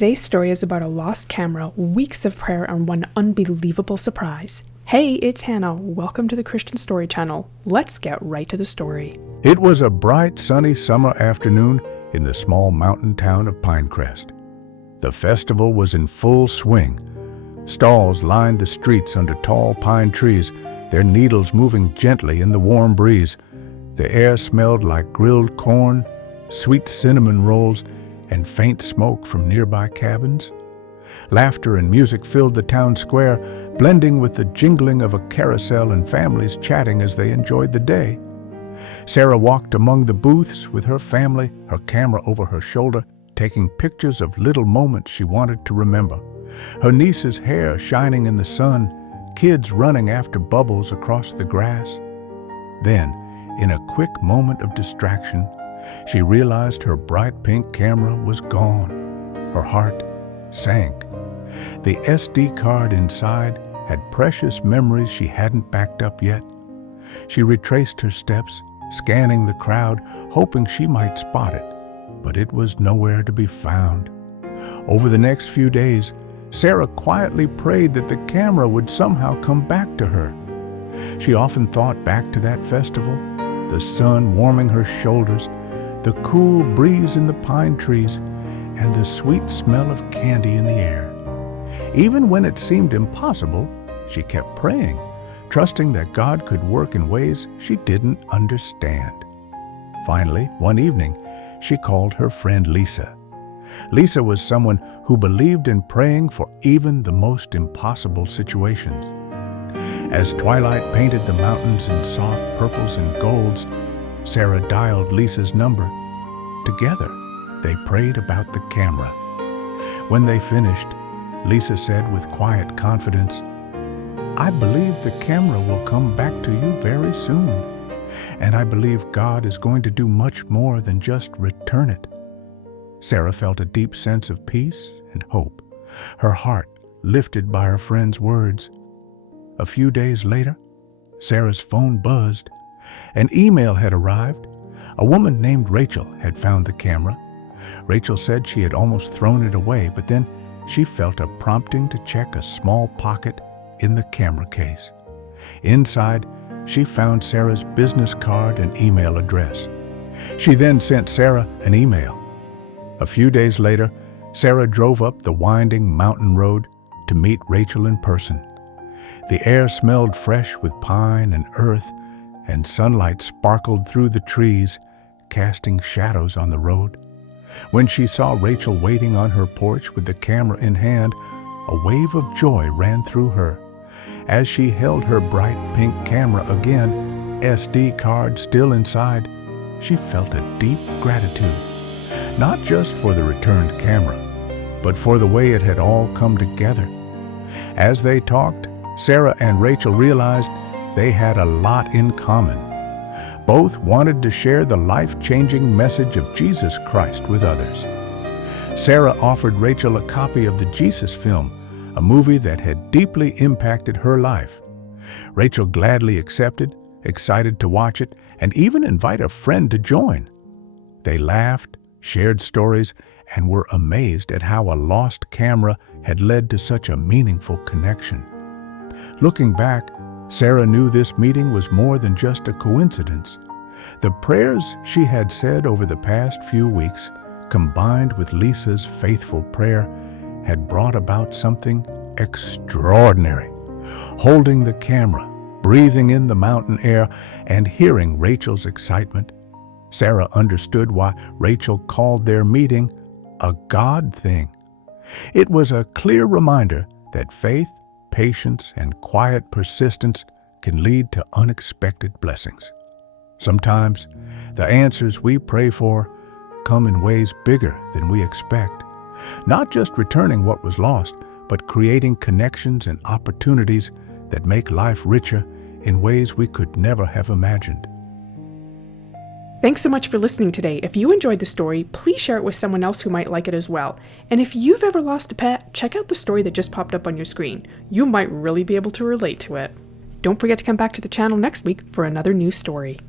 Today's story is about a lost camera, weeks of prayer, and one unbelievable surprise. Hey, it's Hannah. Welcome to the Christian Story Channel. Let's get right to the story. It was a bright, sunny summer afternoon in the small mountain town of Pinecrest. The festival was in full swing. Stalls lined the streets under tall pine trees, their needles moving gently in the warm breeze. The air smelled like grilled corn, sweet cinnamon rolls, and faint smoke from nearby cabins. Laughter and music filled the town square, blending with the jingling of a carousel and families chatting as they enjoyed the day. Sarah walked among the booths with her family, her camera over her shoulder, taking pictures of little moments she wanted to remember. Her niece's hair shining in the sun, kids running after bubbles across the grass. Then, in a quick moment of distraction, she realized her bright pink camera was gone. Her heart sank. The SD card inside had precious memories she hadn't backed up yet. She retraced her steps, scanning the crowd, hoping she might spot it, but it was nowhere to be found. Over the next few days, Sarah quietly prayed that the camera would somehow come back to her. She often thought back to that festival, the sun warming her shoulders, the cool breeze in the pine trees, and the sweet smell of candy in the air. Even when it seemed impossible, she kept praying, trusting that God could work in ways she didn't understand. Finally, one evening, she called her friend Lisa. Lisa was someone who believed in praying for even the most impossible situations. As twilight painted the mountains in soft purples and golds, Sarah dialed Lisa's number. Together, they prayed about the camera. When they finished, Lisa said with quiet confidence, "I believe the camera will come back to you very soon, and I believe God is going to do much more than just return it." Sarah felt a deep sense of peace and hope, her heart lifted by her friend's words. A few days later, Sarah's phone buzzed. An email had arrived. A woman named Rachel had found the camera. Rachel said she had almost thrown it away, but then she felt a prompting to check a small pocket in the camera case. Inside, she found Sarah's business card and email address. She then sent Sarah an email. A few days later, Sarah drove up the winding mountain road to meet Rachel in person. The air smelled fresh with pine and earth, and sunlight sparkled through the trees, casting shadows on the road. When she saw Rachel waiting on her porch with the camera in hand, a wave of joy ran through her. As she held her bright pink camera again, SD card still inside, she felt a deep gratitude, not just for the returned camera, but for the way it had all come together. As they talked, Sarah and Rachel realized they had a lot in common. Both wanted to share the life-changing message of Jesus Christ with others. Sarah offered Rachel a copy of the Jesus film, a movie that had deeply impacted her life. Rachel gladly accepted, excited to watch it, and even invite a friend to join. They laughed, shared stories, and were amazed at how a lost camera had led to such a meaningful connection. Looking back, Sarah knew this meeting was more than just a coincidence. The prayers she had said over the past few weeks, combined with Lisa's faithful prayer, had brought about something extraordinary. Holding the camera, breathing in the mountain air, and hearing Rachel's excitement, Sarah understood why Rachel called their meeting a God thing. It was a clear reminder that faith, patience, and quiet persistence can lead to unexpected blessings. Sometimes, the answers we pray for come in ways bigger than we expect, not just returning what was lost, but creating connections and opportunities that make life richer in ways we could never have imagined. Thanks so much for listening today. If you enjoyed the story, please share it with someone else who might like it as well. And if you've ever lost a pet, check out the story that just popped up on your screen. You might really be able to relate to it. Don't forget to come back to the channel next week for another new story.